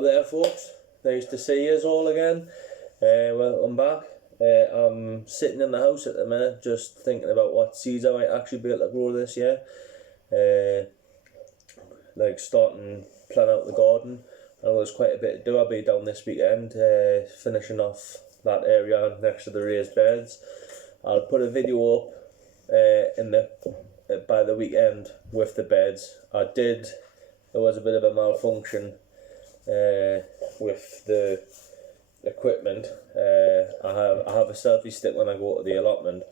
Hello there folks, nice to see you all again. Welcome back. I'm sitting in the house at the minute just thinking about what seeds I might actually be able to grow this year. Like starting plan out the garden. I know there's quite a bit to do. I'll be down this weekend finishing off that area next to the raised beds. I'll put a video up by the weekend with the beds. There was a bit of a malfunction with the equipment. I have a selfie stick when I go to the allotment.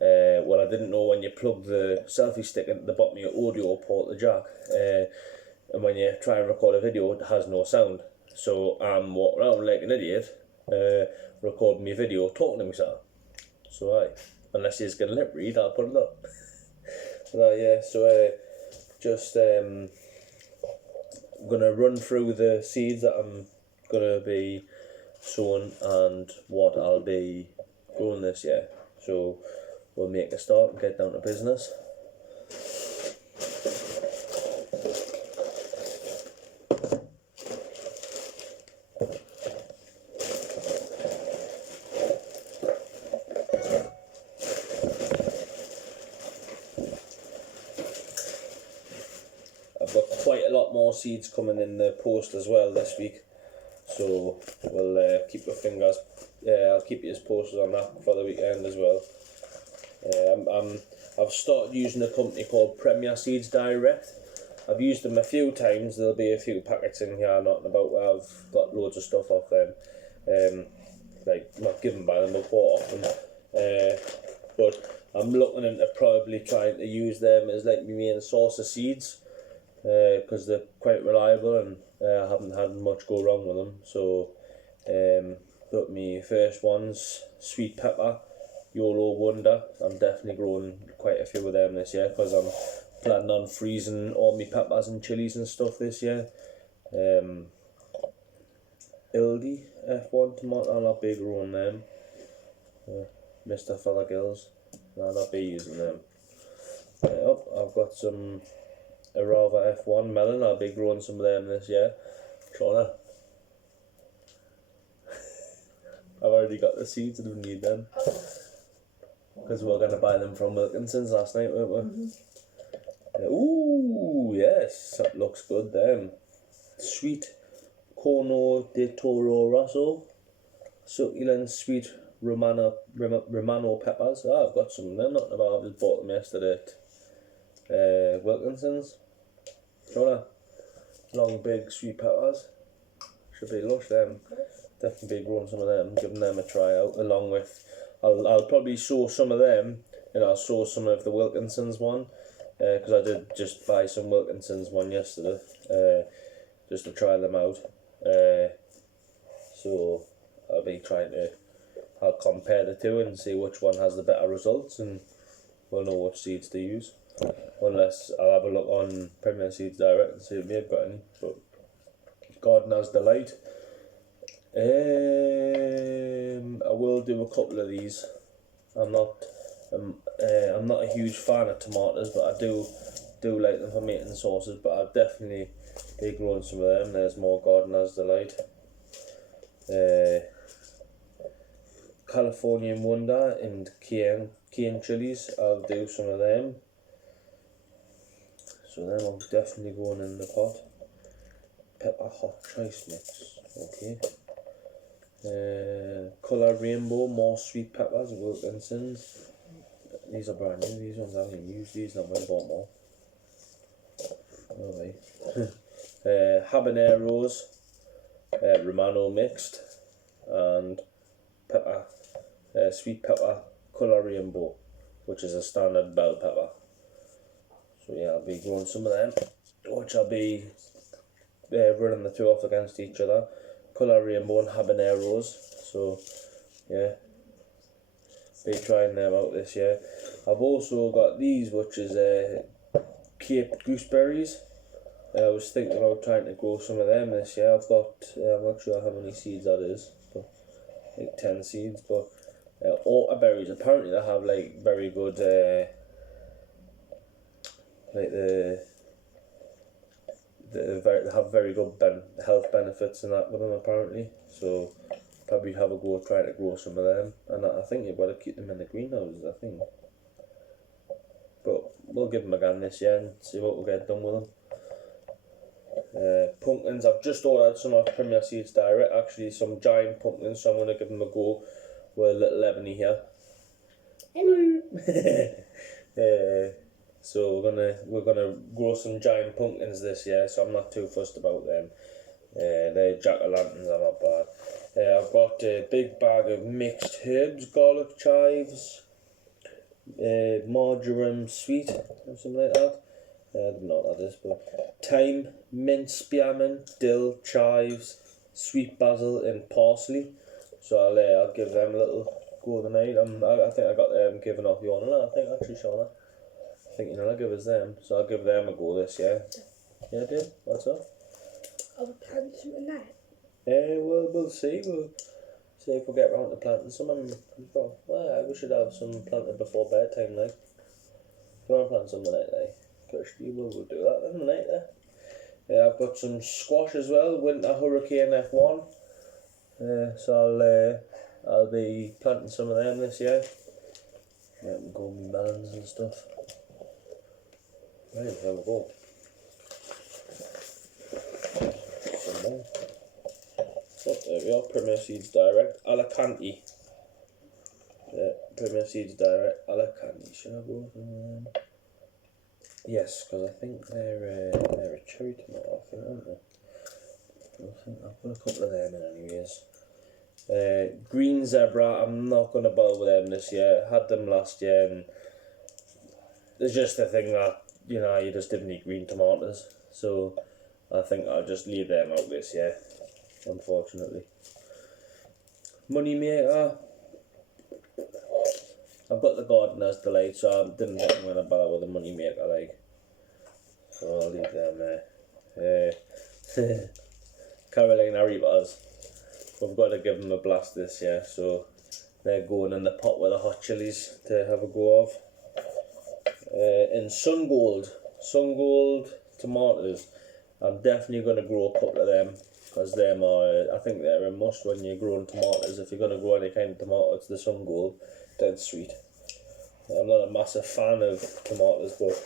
Well, I didn't know when you plug the selfie stick into the bottom of your audio port, the jack, and when you try and record a video, it has no sound. So I'm walking around like an idiot, recording my video, talking to myself. So unless you're going to lip read, I'll put it up. I'm going to run through the seeds that I'm going to be sowing and what I'll be growing this year. So we'll make a start and get down to business. I've got quite a lot more seeds coming in the post as well this week, so we'll keep your fingers. I'll keep you as posted on that for the weekend as well. I've started using a company called Premier Seeds Direct. I've used them a few times. There'll be a few packets in here knocking about where I've got loads of stuff off them. Like not given by them, but bought off them. But I'm looking into probably trying to use them as like my main source of seeds, because they're quite reliable and I haven't had much go wrong with them. So but my first one's sweet pepper, YOLO Wonder. I'm definitely growing quite a few of them this year because I'm planning on freezing all my peppers and chilies and stuff this year. Ildi F1 tomato, I'll not be growing them. Mr. Fella Gills, I'll not be using them. I've got some Arava F1 melon. I'll be growing some of them this year. Shauna, I've already got the seeds. I don't need them because we were going to buy them from Wilkinson's last night, weren't we? Mm-hmm. Ooh, yes, that looks good. Them sweet Corno de Toro Rosso, succulent sweet Romano peppers. I've got some of them. Not about. I just bought them yesterday at Wilkinson's. Shauna, long big sweet peppers. Should be lush them. Definitely be growing some of them, giving them a try out, along with I'll probably sow some of them, and I'll sow some of the Wilkinson's one, because I did just buy some Wilkinson's one yesterday, just to try them out. So I'll compare the two and see which one has the better results, and we'll know which seeds to use. Unless I'll have a look on Premier Seeds Direct and see if they've got any. But Gardener's Delight. I will do a couple of these. I'm not a huge fan of tomatoes, but I do like them for making sauces. But I'll definitely be growing some of them. There's more Gardener's Delight. Californian Wonder and Cayenne chilies. I'll do some of them. So then I'm definitely going in the pot. Pepper hot choice mix. Okay. Colour Rainbow, more sweet peppers, Wilkinson's. These are brand new. These ones I haven't used. These not when I bought more. Alright. Habaneros, Romano mixed, and pepper, sweet pepper, Colour Rainbow, which is a standard bell pepper. So yeah, I'll be growing some of them, which I'll be running the two off against each other. Colour Rainbow and Habaneros. So yeah, be trying them out this year. I've also got these, which is Cape gooseberries. I was thinking about trying to grow some of them this year. I've got, I'm not sure how many seeds that is, but I think 10 seeds. But waterberries, apparently they have like very good, like they have very good health benefits and that with them apparently. So probably have a go trying to grow some of them. And I think you've got to keep them in the greenhouses, I think. But we'll give them a go this year and see what we'll get done with them. Pumpkins, I've just ordered some off Premier Seeds Direct, actually some giant pumpkins, so I'm going to give them a go with a little Ebony here. Hello! So we're gonna grow some giant pumpkins this year, so I'm not too fussed about them. The jack-o'-lanterns are not bad. I've got a big bag of mixed herbs, garlic chives, marjoram sweet, or something like that. I don't know what that is, but thyme, mint, spearmint, dill, chives, sweet basil, and parsley. So I'll give them a little go tonight. I think I got them given off you on. I think actually, Shauna. I think I'll give us them. So I'll give them a go this year. Yeah, dude. What's up? Are we planting some tonight? We'll see. We'll see if we get round to planting some. Well, we should have some planted before bedtime, like. If you want to plant some tonight, like. We'll do that then tonight, Yeah, I've got some squash as well. Winter Hurricane F1. So I'll be planting some of them this year. Golden melons and stuff. Right, there we go. Some more. So there we are, Premier Seeds Direct, Alicante. Yeah, Premier Seeds Direct, Alicante. Should I go with them? Yes, because I think they're a cherry tomato, I think, aren't they? I think I've got a couple of them in anyways. Green Zebra, I'm not going to bother with them this year. I had them last year, and it's just the thing that, you just didn't need green tomatoes. So I think I'll just leave them out this year, unfortunately. Moneymaker, I've got the Gardener's Delight, so I didn't think I'm going to bother with the Moneymaker, like. So I'll leave them there. Carolina Reapers, we've got to give them a blast this year, so they're going in the pot with the hot chilies to have a go of. And Sun Gold tomatoes, I'm definitely going to grow a couple of them, because I think they're a must when you're growing tomatoes. If you're going to grow any kind of tomato, it's the Sun Gold. Dead sweet. I'm not a massive fan of tomatoes, but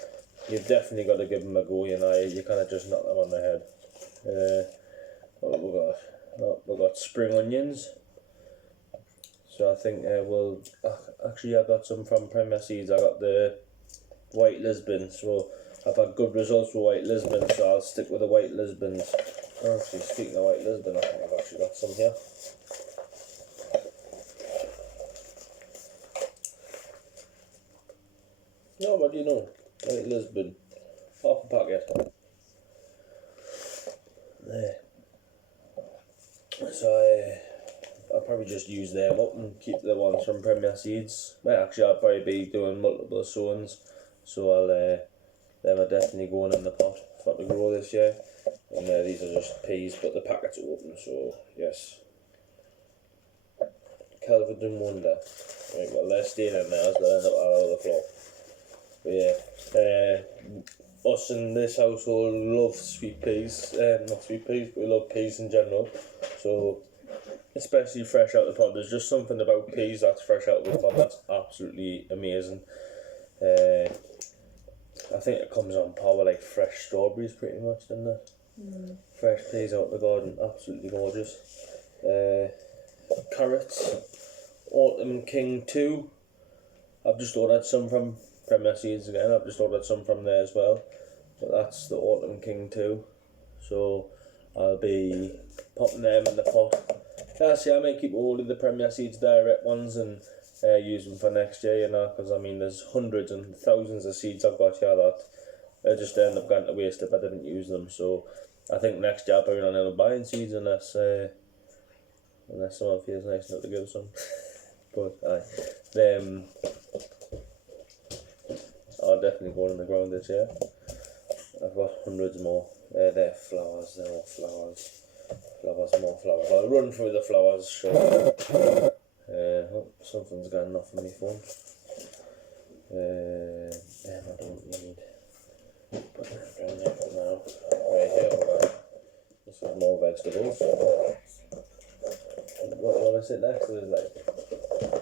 you've definitely got to give them a go. You kind of just knock them on the head. What have we got? We've got spring onions. So I think actually I got some from Premier Seeds. I got the White Lisbon, so I've had good results with White Lisbon, so I'll stick with the White Lisbons. Actually, speaking of White Lisbon, I think I've actually got some here. No, what do you know? White Lisbon. Half a packet. There. So I'll probably just use them up and keep the ones from Premier Seeds. Well, actually, I'll probably be doing multiple sowings, so them are definitely going in the pot for to grow this year. And these are just peas, but the packets are open, so yes. Kelvedon Wonder. Right, well, they're staying in there, so they'll end up all over the floor. But yeah, us in this household love sweet peas. Not sweet peas, but we love peas in general. So, especially fresh out of the pod, there's just something about peas that's fresh out of the pod that's absolutely amazing. I think it comes on par with like fresh strawberries pretty much, doesn't it? Mm. Fresh peas out of the garden, absolutely gorgeous. Carrots, Autumn King 2. I've just ordered some from Premier Seeds again. I've just ordered some from there as well. But that's the Autumn King 2. So I'll be popping them in the pot. Actually, I may keep hold of the Premier Seeds Direct ones and use them for next year, because there's hundreds and thousands of seeds I've got here that I just end up going to waste if I didn't use them. So I think next year I'll probably not end up buying seeds unless someone feels nice enough to give some. But them are definitely going in the ground this year. I've got hundreds more. They're flowers, they're all flowers. More flowers. I'll run through the flowers shortly. Something's going off on my phone. I don't need. Put that down there for now. Right here we go. This is more vegetables. What, you want to sit next to us, like?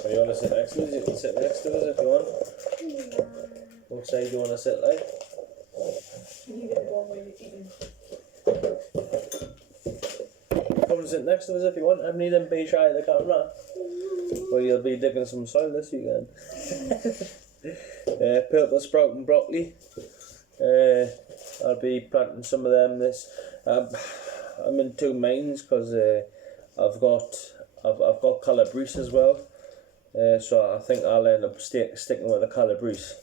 Or you want to sit next to us? You can sit next to us if you want. What side do you want to sit, like? You get the one where you're eating. Come and sit next to us if you want. I'm needing to be shy of the camera. Or you'll be digging some soil this weekend. Purple sprout and broccoli. I'll be planting some of them this. I'm in two minds because I've got calabrese as well. So I think I'll end up sticking with the calabrese.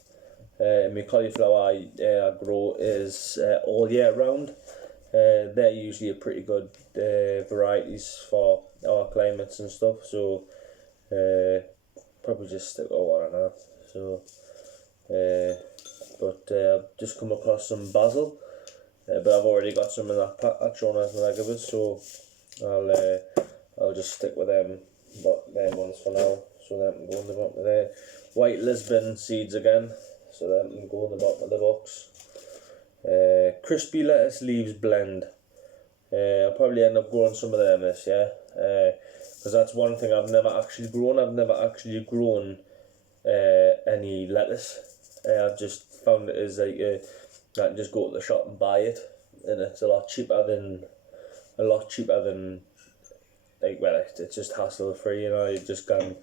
My cauliflower I grow is all year round. They're usually a pretty good varieties for our climates and stuff. So probably just stick with what I know. So. But I've just come across some basil, but I've already got some in that pack shown as negatives, so I'll just stick with them, but them ones for now, so them can go in the bottom of there. White Lisbon seeds again, so them can go in the bottom of the box. Crispy lettuce leaves blend. I'll probably end up growing some of them this year, because that's one thing I've never actually grown. I've never actually grown any lettuce. I've just found it is like I can just go to the shop and buy it, and it's a lot cheaper than like, well, it's just hassle free, you know. You just can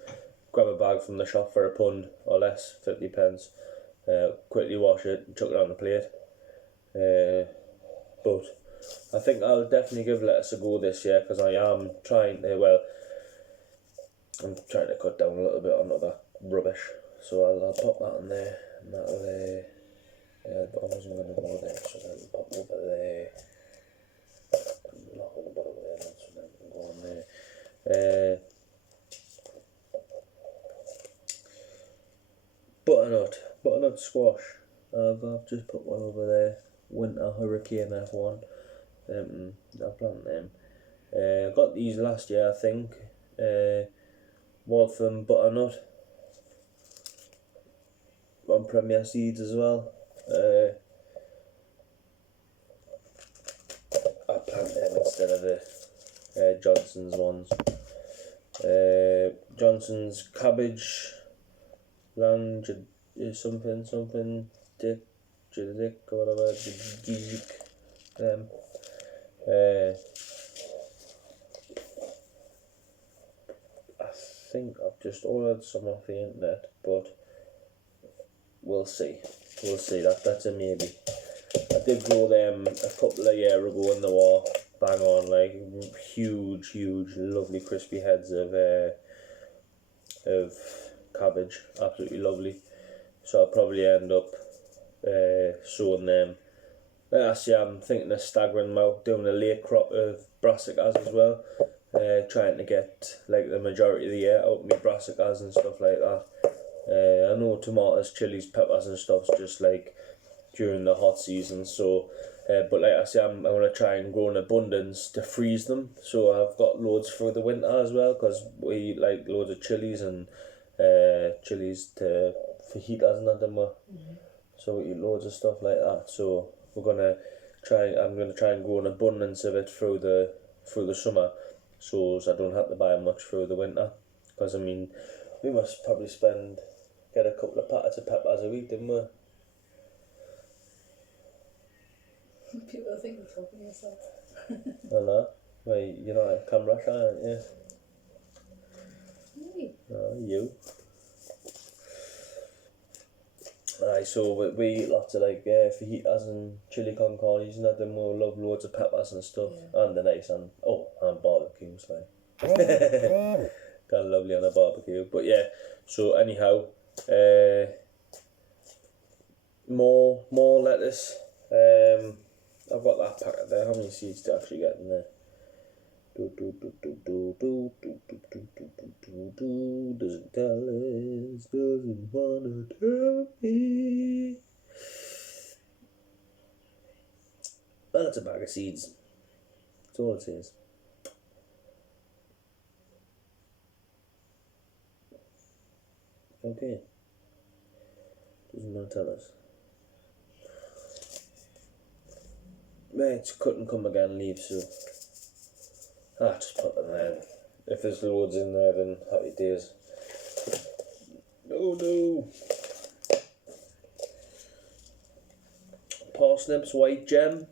grab a bag from the shop for £1 or less, 50 pence, quickly wash it and chuck it on the plate. But I think I'll definitely give lettuce a go this year, because I am trying to, I'm trying to cut down a little bit on that rubbish, so I'll pop that in there, and that'll I wasn't going to go there, so then pop over there, not going to bother with them, so then go on there. Butternut squash, I've just put one over there, Winter Hurricane F1, I'll plant them. I got these last year, I think, Waltham butternut on Premier Seeds as well. I plant them instead of the Johnson's ones. Johnson's cabbage, land something dick or whatever, them. I think I've just ordered some off the internet, but we'll see. That's a maybe. I did grow them a couple of years ago, and they were bang on, like huge, lovely crispy heads of cabbage, absolutely lovely. So I'll probably end up sowing them. Last year I'm thinking of staggering them out, doing a late crop of brassicas as well. Trying to get like the majority of the year out of my brassicas and stuff like that. I know tomatoes, chilies, peppers and stuff's just like during the hot season, so but like I say, I'm going to try and grow in abundance to freeze them, so I've got loads for the winter as well, because we eat like loads of chilies and chilies to fajitas and that, so we eat loads of stuff like that, so I'm going to try and grow an abundance of it through the summer, so I don't have to buy much through the winter, because I mean we must probably get a couple of packets of peppers a week, didn't we? People think you're talking to yourself. I know. Well, you're not a camera shy, aren't you? Me? No, you. Aye, so we eat lots of like fajitas and chili con carnes and that, then we'll love loads of peppers and stuff, and the nice and barbecues, like. Kind of lovely on a barbecue, but yeah. So anyhow, more lettuce. I've got that packet there. How many seeds to actually get in there? Doesn't tell us, doesn't wanna tell me. Well, it's a bag of seeds. That's all it is. Okay. Doesn't want to tell us. Mates couldn't come again, leave soon. Just put them in. If there's loads in there, then happy days. No. Parsnips, white gem.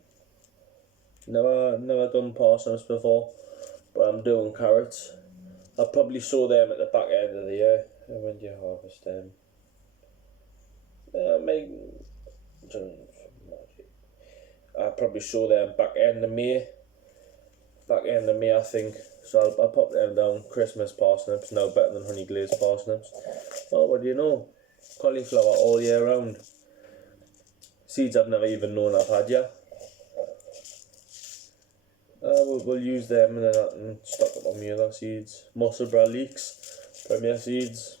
Never done parsnips before, but I'm doing carrots. I'll probably sow them at the back end of the year. And when do you harvest them? I'll probably sow them back end of May. I think. So I'll pop them down. Christmas parsnips, now better than honey glazed parsnips. Oh, what do you know? Cauliflower all year round. Seeds I've never even known I've had yet. We'll use them and then I can stock up on my other seeds. Musselburgh leeks, Premier seeds.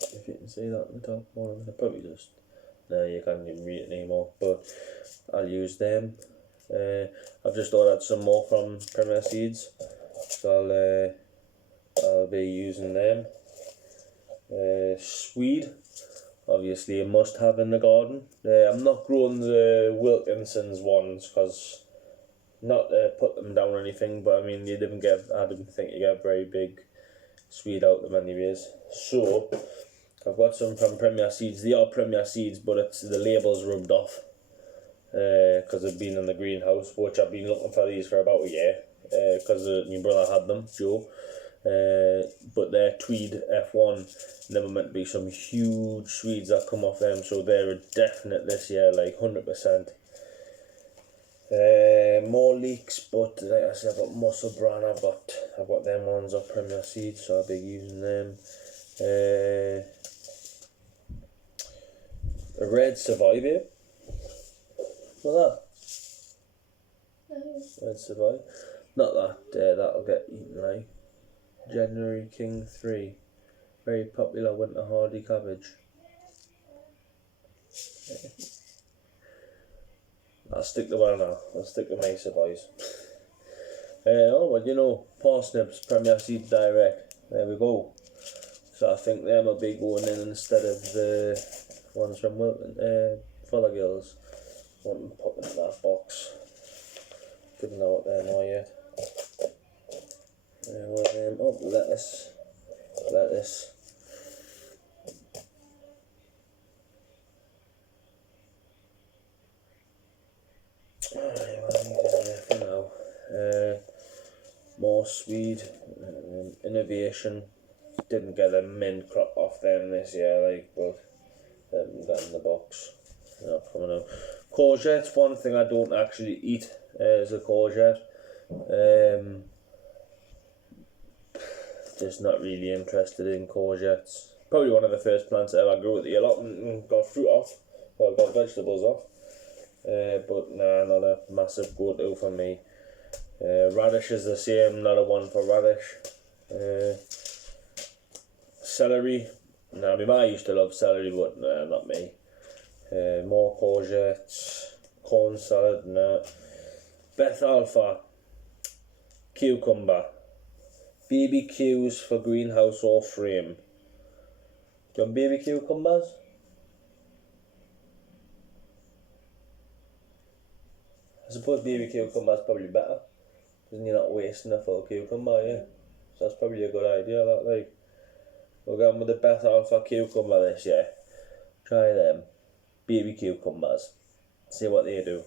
If you can see that on the top, more of it. Probably just, no, you can't even read it anymore, but I'll use them. I've just ordered some more from Premier Seeds, so I'll be using them. Swede, obviously a must have in the garden. I'm not growing the Wilkinson's ones because not to put them down or anything, but I mean I didn't think you get very big Swede out of them anyways. So I've got some from Premier Seeds. They are Premier Seeds, but the label's rubbed off because they've been in the greenhouse, which I've been looking for these for about a year because my brother had them, Joe. But they're Tweed F1, and there were meant to be some huge Swedes that come off them, so they're a definite this year, like 100%. More leeks, but like I said, I've got Musselburgh, I've got them ones off Premier Seeds, so I'll be using them. A red Survive here. What's that? Red Survive. Not that, that'll get eaten like. January King 3. Very popular winter hardy cabbage. I'll stick to one now. I'll stick to Mesa boys. Parsnips, Premier Seed Direct. There we go. So I think them will be going in instead of the ones from Wilton, Fothergills. I want them pop into that box. Didn't know what they are yet. Lettuce. For now. More Swede. Innovation. Didn't get a mint crop off them this year, but they haven't got in the box. Not coming out. Courgettes, one thing I don't actually eat is a courgette. Just not really interested in courgettes. Probably one of the first plants I ever grew at the allotment and got fruit off, or got vegetables off. But nah, not a massive go-to for me. Radish is the same, not a one for radish. Celery, nah, my ma used to love celery, but nah, not me. More courgettes, corn salad, nah. Beth Alpha, cucumber. BBQs for greenhouse or frame. Do you want baby cucumbers? I suppose baby cucumber's probably better, because you're not wasting a full cucumber, yeah. So that's probably a good idea, We're going with the Beth Alpha cucumber this year. Try them. Baby cucumbers. See what they do.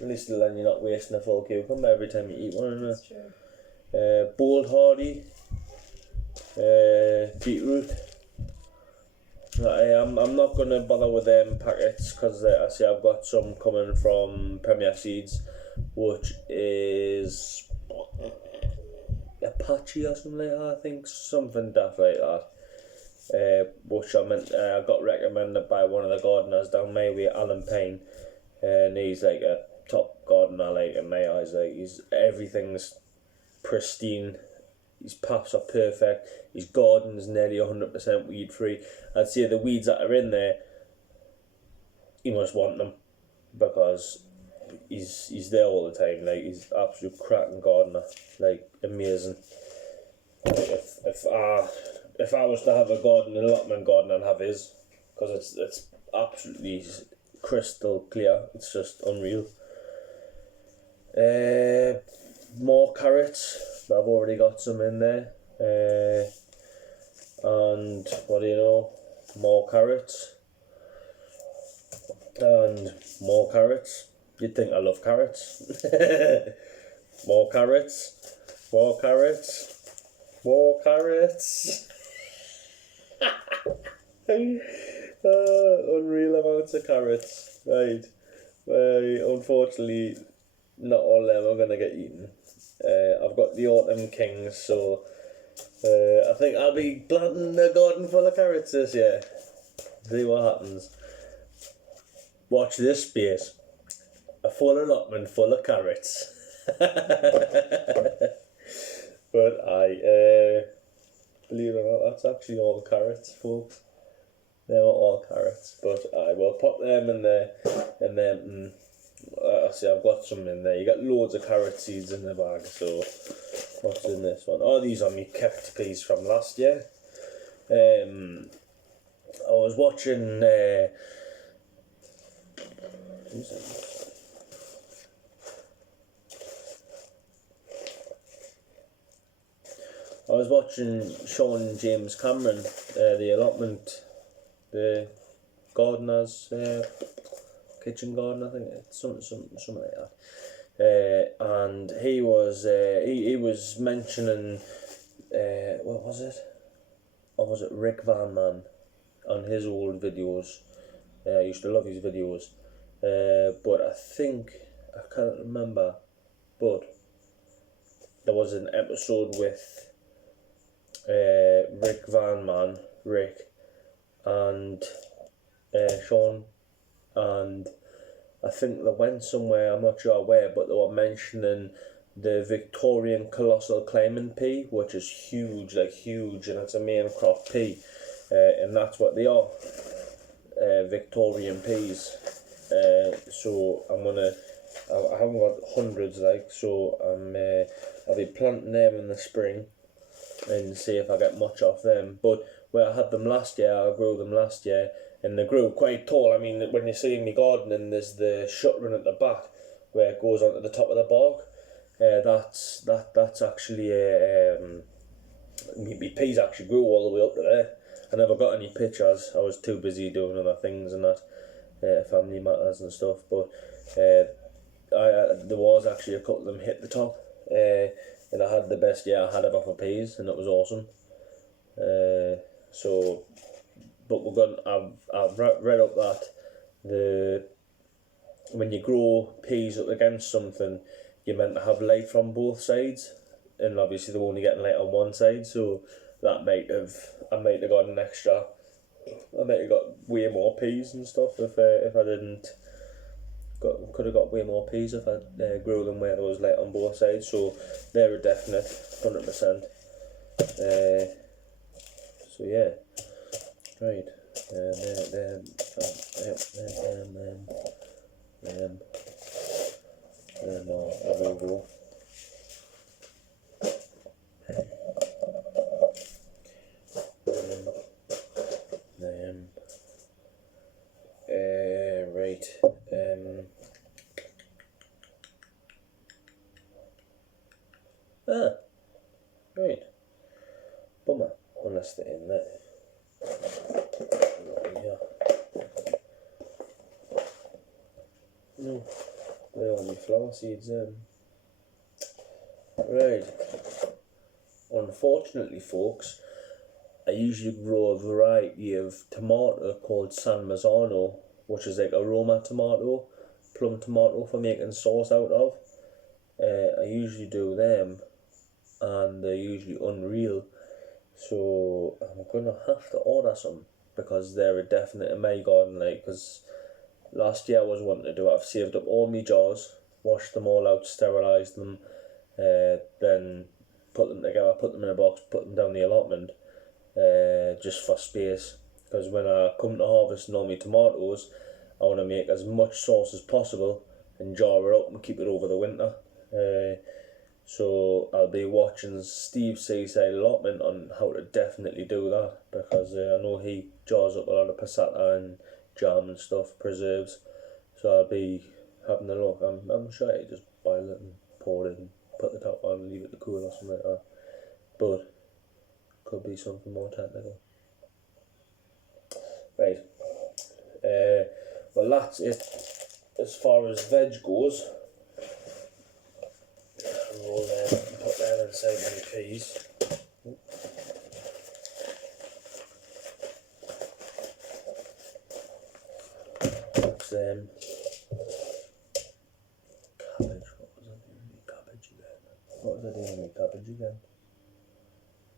At least then you're not wasting a full cucumber every time you eat one, isn't it? That's true. Bold hardy, beetroot. I'm not going to bother with them packets because I see I've got some coming from Premier Seeds, which is Apache or something like that, I think, something daft like that. Which I got recommended by one of the gardeners down my way, Alan Payne, and he's like a top gardener, in my eyes. Everything's pristine, his paths are perfect, his garden's nearly 100% weed free. I'd say the weeds that are in there, he must want them because he's there all the time. He's absolute cracking gardener, amazing. If I was to have a garden, an allotment garden, I'd have his, because it's absolutely crystal clear. It's just unreal. More carrots, but I've already got some in there. And what do you know? More carrots. And more carrots. You'd think I love carrots. More carrots. More carrots. More carrots. Unreal amounts of carrots. Right. Unfortunately, not all of them are going to get eaten. I've got the Autumn Kings, so I think I'll be planting a garden full of carrots this year. See what happens. Watch this space. A full allotment full of carrots. But believe it or not, that's actually all carrots, folks. They were all carrots, but I will pop them in there, and then I see I've got some in there. You got loads of carrot seeds in the bag. So what's in this one? Oh, these are me kept peas from last year. I was watching. I was watching Sean James Cameron, the allotment, the gardener's kitchen garden, I think it's something like that. And he was mentioning what was it? Or was it Rick Van Man on his old videos? I used to love his videos, but I think I can't remember. But there was an episode with Rick Van Man, and Sean, and I think they went somewhere, I'm not sure where, but they were mentioning the Victorian colossal climbing pea, which is huge, and it's a main crop pea, and that's what they are, Victorian peas. So I haven't got hundreds, so I'll be planting them in the spring and see if I get much off them. But where I had them last year, I grew them last year, and they grew quite tall. I mean, when you see me gardening, there's the shuttering at the back where it goes onto the top of the bark. That's actually my peas actually grew all the way up to there. I never got any pictures. I was too busy doing other things and that, family matters and stuff. But there was actually a couple of them hit the top, and I had the best year I had ever for peas, and it was awesome. But I've read up that when you grow peas up against something, you're meant to have light from both sides, and obviously they're only getting light on one side, so I might have got an extra. I might have got way more peas and stuff if I didn't. Could have got way more peas if I grew them where there was light on both sides. So they're a definite 100%. So yeah, right. There we go. Right. Right. Bummer. Unless they're in there. Yeah. No. They're only flower seeds. Right. Unfortunately, folks, I usually grow a variety of tomato called San Marzano, which is like a Roma tomato, plum tomato for making sauce out of. I usually do them, and they're usually unreal. So I'm gonna have to order some because they're a definite in my garden. Because last year I was wanting to do it. I've saved up all my jars, washed them all out, sterilised them, then put them together, put them in a box, put them down the allotment, just for space. Because when I come to harvesting all my tomatoes, I want to make as much sauce as possible and jar it up and keep it over the winter. So I'll be watching Steve Seaside allotment on how to definitely do that, because I know he jars up a lot of passata and jam and stuff, preserves. So I'll be having a look. I'm sure I just boil it and pour it and put the top on and leave it to cool or something like that. But could be something more technical. Right. Well, that's it as far as veg goes. Roll them and put them inside my peas. That's cabbage. What was I doing with cabbage again?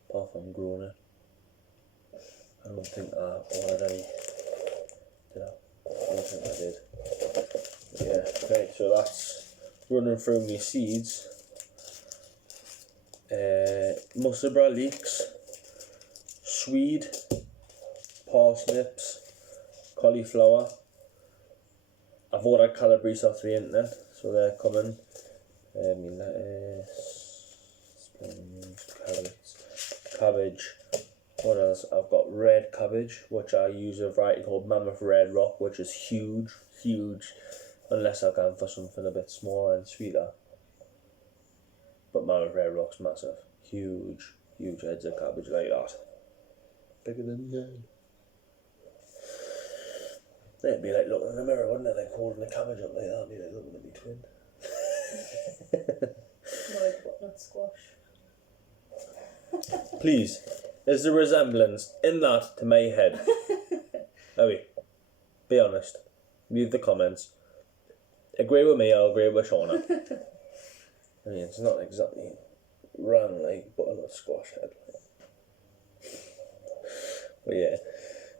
Apart from growing it. I don't think I ordered any. Did I? I don't think I did. But yeah, right, so that's running through my seeds. Mustard bra leeks, swede, parsnips, cauliflower. I've ordered calabrese off the internet, so they're coming. Lettuce, spinach, carrots, cabbage. What else? I've got red cabbage, which I use a variety called Mammoth Red Rock, which is huge, unless I can for something a bit smaller and sweeter. But Mammoth Red Rock's massive, huge heads of cabbage like that. Bigger than your head. It'd be like looking in the mirror, wouldn't it? Like holding the cabbage up like that, it'd be like looking at me twin. Like butternut squash. Please, is the resemblance in that to my head? Are be honest. Leave the comments. Agree with me, I'll agree with Shauna. I mean, it's not exactly round like butternut squash head. But yeah,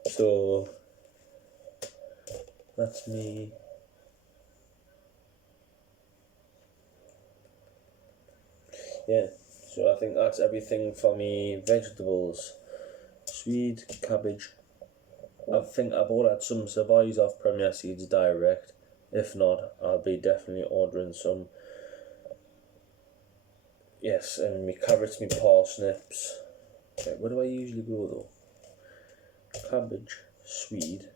so that's me. Yeah, so I think that's everything for me. Vegetables, swede, cabbage. I think I've ordered some savoys off Premier Seeds direct. If not, I'll be definitely ordering some. Yes, and me carrots, me parsnips. Okay, what do I usually grow though? Cabbage, swede,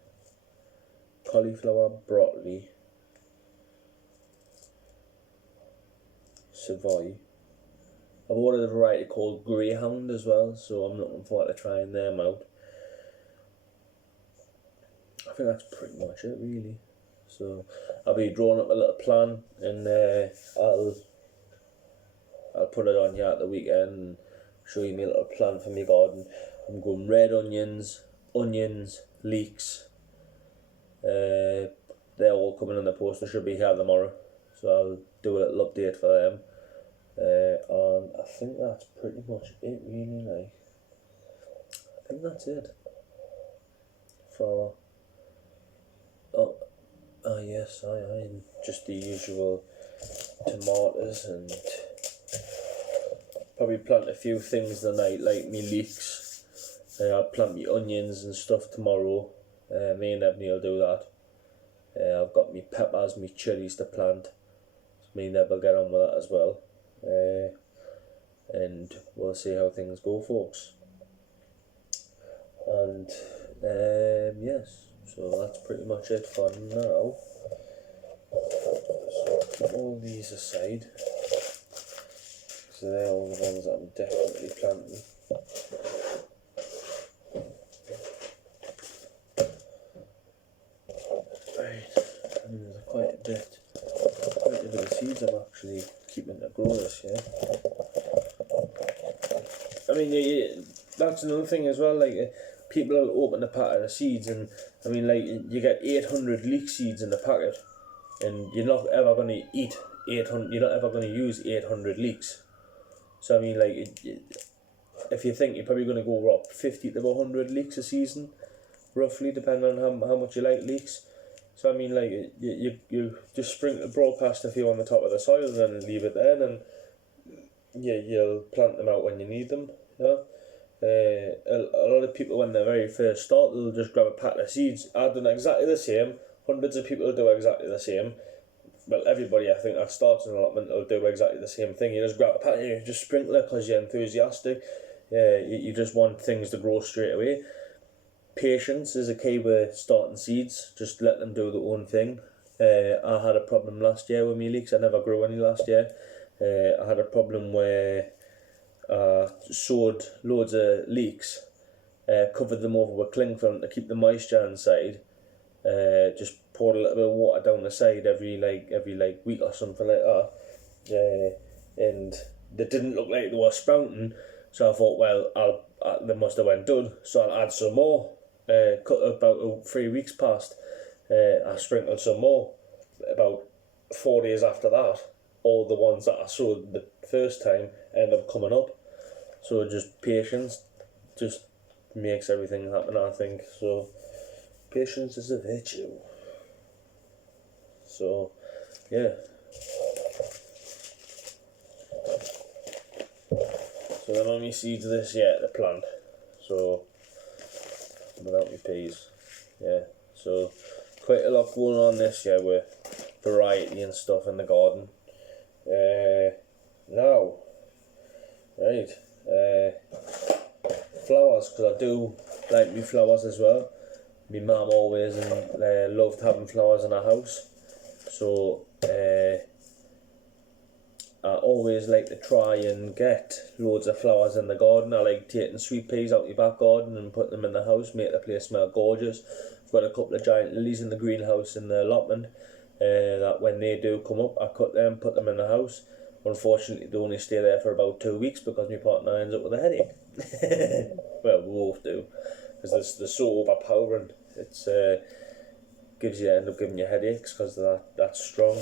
cauliflower, broccoli, savoy. I've ordered a variety called Greyhound as well, so I'm looking forward to trying them out. I think that's pretty much it really. So I'll be drawing up a little plan, and I'll put it on here at the weekend and show you my little plan for my garden. I'm going red onions, leeks. They're all coming in the post. They should be here tomorrow, so I'll do a little update for them. And I think that's pretty much it really, like. I think that's it for yes, I just the usual tomatoes, and probably plant a few things tonight like me leeks. I'll plant me onions and stuff tomorrow. Me and Ebony will do that. I've got me peppers, me chilies to plant, so me and Eb will get on with that as well. And we'll see how things go, folks. And yes, so that's pretty much it for now. So put all these aside, so they're all the ones that I'm definitely planting. Right, and there's quite a bit of seeds I'm actually keeping to grow this year. I mean, that's another thing as well, like people will open a packet of seeds, and I mean, like, you get 800 leek seeds in the packet, and you're not ever going to eat 800, you're not ever going to use 800 leeks. So I mean, like, if you think you're probably going to go up 50 to 100 leeks a season, roughly, depending on how much you like leeks. So I mean, like, you just sprinkle, broadcast a few on the top of the soil and then leave it there, and yeah, you'll plant them out when you need them, you know. A lot of people, when they very first start, they'll just grab a packet of seeds. I've done exactly the same. Hundreds of people do exactly the same. Well, everybody, I think, that starts an allotment will do exactly the same thing. You just grab a packet, you just sprinkle it because you're enthusiastic. You just want things to grow straight away. patience is a key with starting seeds. Just let them do their own thing. I had a problem last year with my leeks. I never grew any last year. I had a problem where I sowed loads of leeks, covered them over with cling film to keep the moisture inside. Just poured a little bit of water down the side every week or something like that. And they didn't look like they were sprouting, so I thought, well, they must have went done, so I'll add some more. Cut about 3 weeks past, I sprinkled some more. About 4 days after that, all the ones that I sowed the first time ended up coming up. So just patience just makes everything happen, I think. So patience is a virtue. So yeah. So then on my seeds this yet the plant. So without my peas. Yeah. So quite a lot going on this year with variety and stuff in the garden. Now, right. Flowers, because I do like me flowers as well. My mum always loved having flowers in her house. So I always like to try and get loads of flowers in the garden. I like taking sweet peas out the back garden and putting them in the house, make the place smell gorgeous. I've got a couple of giant lilies in the greenhouse in the allotment that when they do come up, I cut them, put them in the house. Unfortunately, they only stay there for about 2 weeks because my partner ends up with a headache. Well, we both do, because they're so overpowering. It's end up giving you headaches because they're that strong.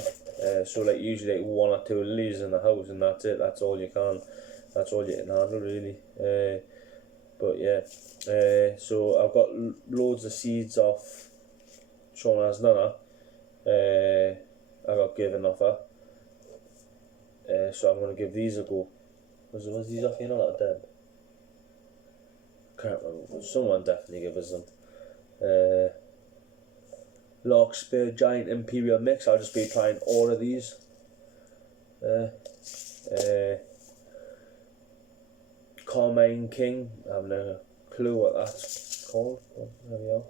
So like usually like 1 or 2 lilies in the house, and that's it. That's all you can handle really. But yeah, so I've got loads of seeds off Shauna's nana. I got given off her. So I'm going to give these a go. Was these off you, not Deb? Can't remember. Someone definitely gave us them. Larkspur Giant Imperial Mix. I'll just be trying all of these. Carmine King. I have no clue what that's called. But there we are.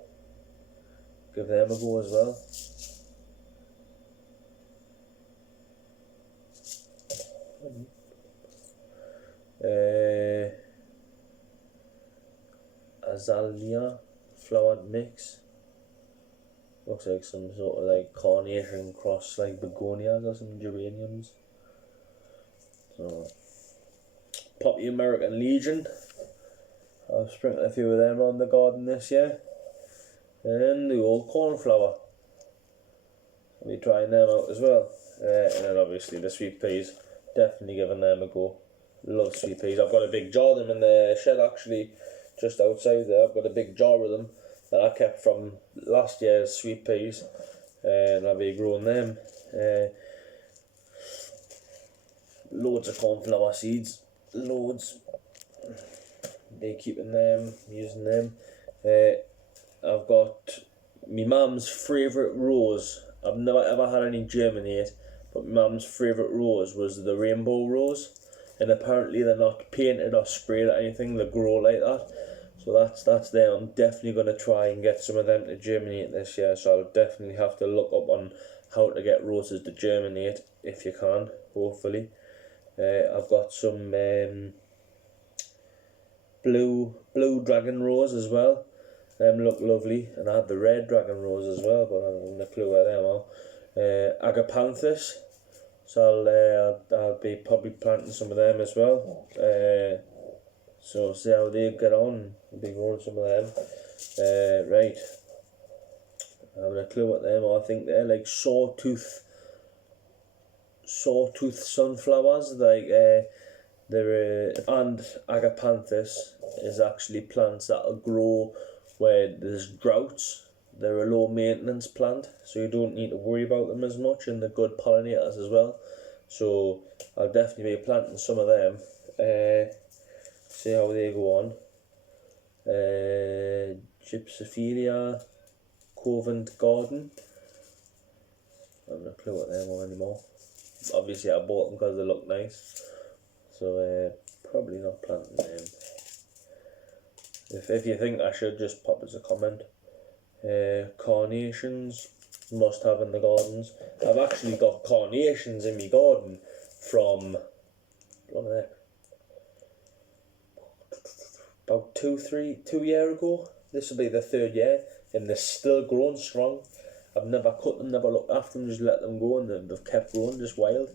Give them a go as well. Azalea flowered mix. Looks like some sort of like carnation cross like begonias or some geraniums. So Poppy American Legion. I've sprinkled a few of them on the garden this year. And the old cornflower. I'll be trying them out as well. And then obviously the sweet peas. Definitely giving them a go. Love sweet peas. I've got a big jar of them in the shed actually, just outside there. I've got a big jar of them that I kept from last year's sweet peas, and I'll be growing them. Loads of cornflower seeds, loads. Be keeping them, using them. I've got my mum's favourite rose. I've never ever had any germinate, but my mum's favourite rose was the rainbow rose, and apparently they're not painted or sprayed or anything, they grow like that. So that's there. I'm definitely going to try and get some of them to germinate this year, so I'll definitely have to look up on how to get roses to germinate, if you can, hopefully. I've got some blue dragon rose as well. Them look lovely, and I had the red dragon rose as well, but I don't have a clue where them are. Agapanthus, so I'll be probably planting some of them as well. So see how they get on. I'll be growing some of them. Right. I haven't a clue what them are. I think they're like sawtooth sunflowers. Like and Agapanthus is actually plants that'll grow where there's droughts. They're a low maintenance plant, so you don't need to worry about them as much, and they're good pollinators as well. So I'll definitely be planting some of them. See how they go on. Gypsophilia Covent Garden. I have no clue what they are anymore. Obviously I bought them because they look nice, so probably not planting them. If you think I should, just pop as a comment. Carnations, must have in the gardens. I've actually got carnations in my garden from about 2 years ago. This will be the 3rd year, and they're still growing strong. I've never cut them, never looked after them, just let them go, and they've kept growing, just wild.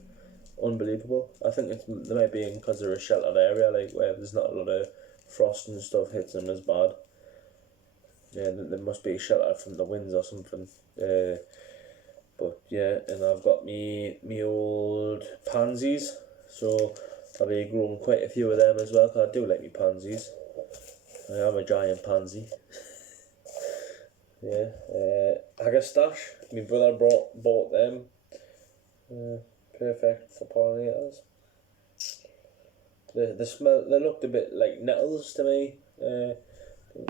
Unbelievable. I think they might be because they're a sheltered area, like where there's not a lot of frost and stuff hits them as bad. Yeah, they must be sheltered from the winds or something. But yeah, and I've got me old pansies, so I'll be growing quite a few of them as well, because I do like me pansies. I am a giant pansy. Yeah, agastache, my brother bought them. Perfect for pollinators. They smell. They looked a bit like nettles to me.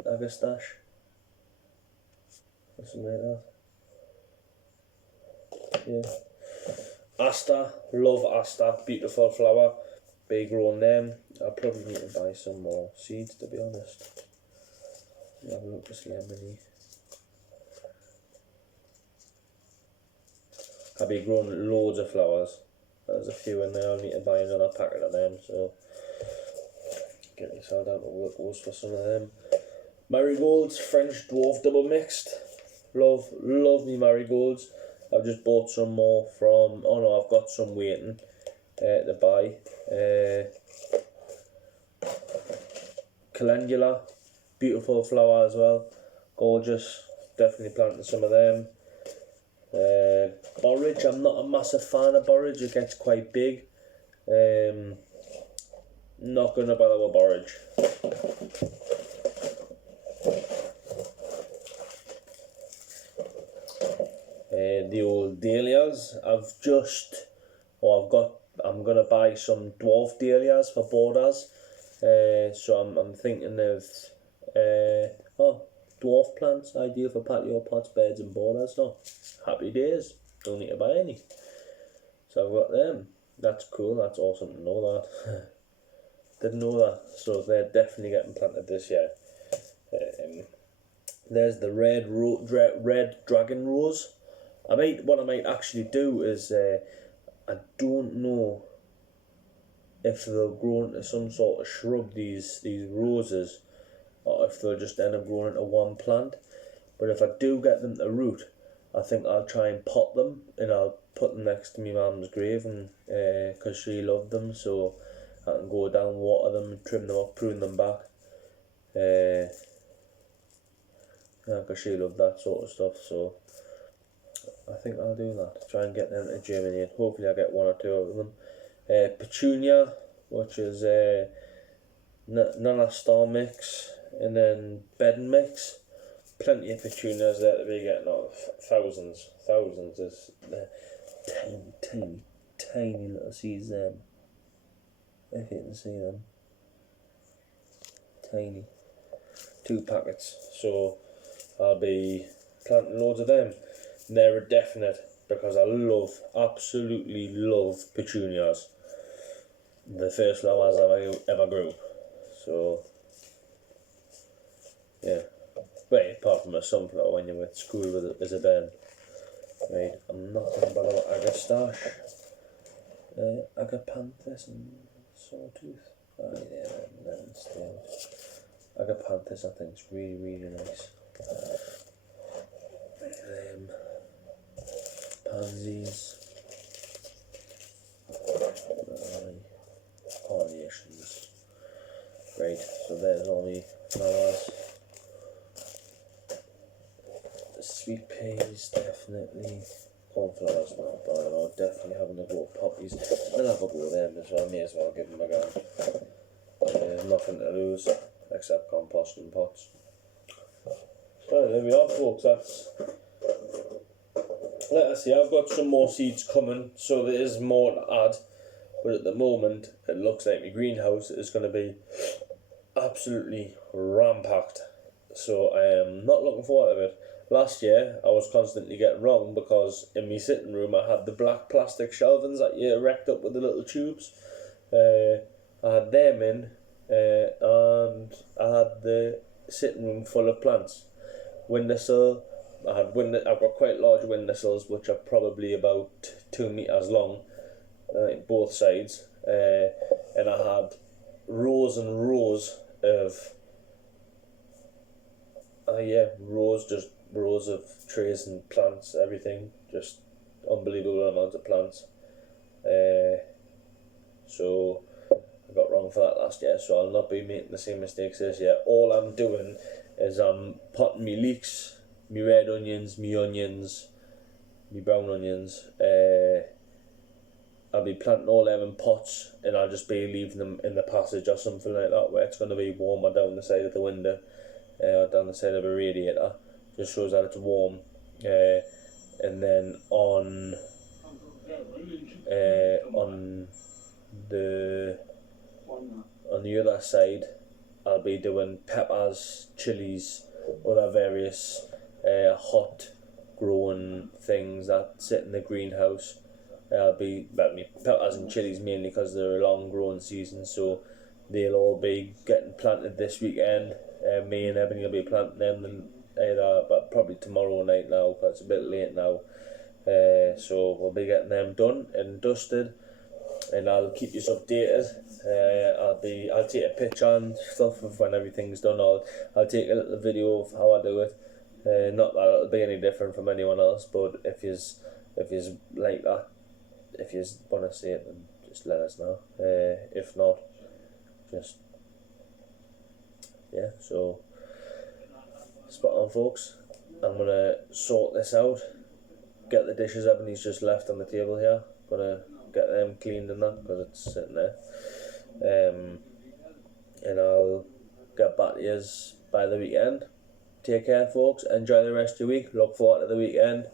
Agastache. Or something like that. Yeah. Aster, love aster, beautiful flower. Be growing them. I'll probably need to buy some more seeds, to be honest. Have a look to see how many. I'll be growing loads of flowers. There's a few in there. I'll need to buy another packet of them, so get myself down to work for some of them. Marigolds, French dwarf double mixed. Love me marigolds. I've just bought some more from. Oh no, I've got some waiting to buy. Calendula, beautiful flower as well. Gorgeous. Definitely planting some of them. Borage, I'm not a massive fan of borage, it gets quite big. Not gonna bother with borage. The old dahlias, I'm gonna buy some dwarf dahlias for borders. So I'm thinking of dwarf plants, ideal for patio pots, beds and borders. So happy days, don't need to buy any. So I've got them. That's cool, that's awesome to know that. Didn't know that, so they're definitely getting planted this year. There's the red dragon rose. What I might actually do is, I don't know if they'll grow into some sort of shrub, these roses, or if they'll just end up growing into one plant. But if I do get them to root, I think I'll try and pot them, and I'll put them next to my mum's grave, and because she loved them, so I can go down, water them, trim them up, prune them back. Because she loved that sort of stuff, so I think I'll do that. Try and get them to germinate. Hopefully I'll get one or two of them. Petunia, which is Nana Star mix, and then bedding mix. Plenty of petunias there to be getting out. Thousands. There's tiny little seeds there. If you can see them. Tiny. 2 packets. So I'll be planting loads of them. And they're a definite, because I absolutely love petunias. The first flowers I ever grew. So yeah. Wait, apart from a sunflower when you're at school with it as a bed. Right, I'm not going to bother with agastache. Agapanthus and sawtooth. Oh yeah, then still. Agapanthus I think is really, really nice. Pansies. Carnations. Great, so there's all my flowers. Sweet peas, definitely. Cornflowers, not bad. I'll definitely having a go at poppies. I'll have a go at them as well. I may as well give them a go. Nothing to lose except compost and pots. So there we are, folks. Let us see. I've got some more seeds coming, so there is more to add. But at the moment, it looks like my greenhouse is going to be absolutely ram-packed. So I am not looking forward to it. Last year, I was constantly getting wrong because in my sitting room I had the black plastic shelvings that you erect up with the little tubes. I had them in, and I had the sitting room full of plants. Windowsill. I've got quite large windowsills, which are probably about 2 meters long, both sides, and I had rows and rows of rows of trays and plants, everything, just unbelievable amounts of plants. So I got wrong for that last year, so I'll not be making the same mistakes this year. All I'm doing is I'm potting me leeks, me red onions, me brown onions. I'll be planting all them in pots, and I'll just be leaving them in the passage or something like that, where it's going to be warmer down the side of the window, down the side of a radiator. Just shows that it's warm. And then on the other side, I'll be doing peppers, chilies, other various hot growing things that sit in the greenhouse. Peppers and chilies mainly because they're a long growing season, so they'll all be getting planted this weekend. Me and Ebony will be planting them but probably tomorrow night now, because it's a bit late now. So we'll be getting them done and dusted, and I'll keep you updated. I'll take a picture and stuff of when everything's done. I'll take a little video of how I do it. Not that it'll be any different from anyone else, but if you like that, if you want to see it, then just let us know. If not, just so spot on, folks. I'm gonna sort this out, get the dishes Ebony's just left on the table here, gonna get them cleaned and that, because it's sitting there, and I'll get back to you by the weekend. Take care, folks, enjoy the rest of your week, look forward to the weekend.